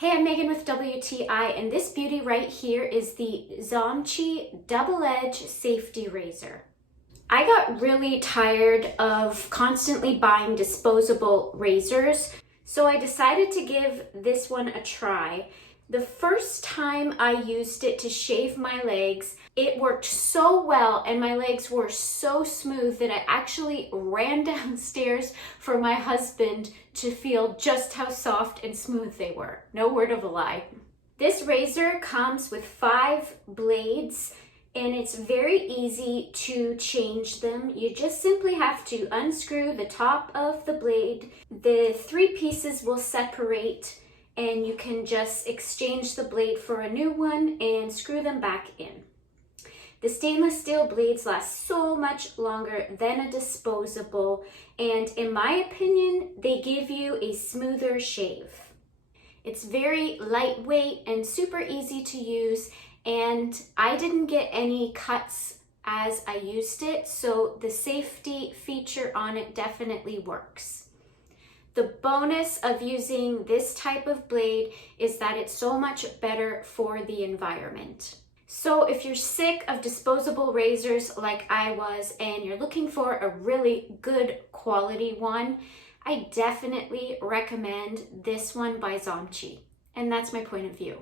Hey, I'm Megan with WTI, and this beauty right here is the ZOMCHI Double Edge Safety Razor. I got really tired of constantly buying disposable razors, so I decided to give this one a try. The first time I used it to shave my legs, it worked so well and my legs were so smooth that I actually ran downstairs for my husband to feel just how soft and smooth they were. No word of a lie. This razor comes with 5 blades and it's very easy to change them. You just simply have to unscrew the top of the blade. The 3 pieces will separate and you can just exchange the blade for a new one and screw them back in. The stainless steel blades last so much longer than a disposable, and in my opinion, they give you a smoother shave. It's very lightweight and super easy to use, and I didn't get any cuts as I used it, so the safety feature on it definitely works. The bonus of using this type of blade is that it's so much better for the environment. So if you're sick of disposable razors like I was and you're looking for a really good quality one, I definitely recommend this one by ZOMCHI. And that's my point of view.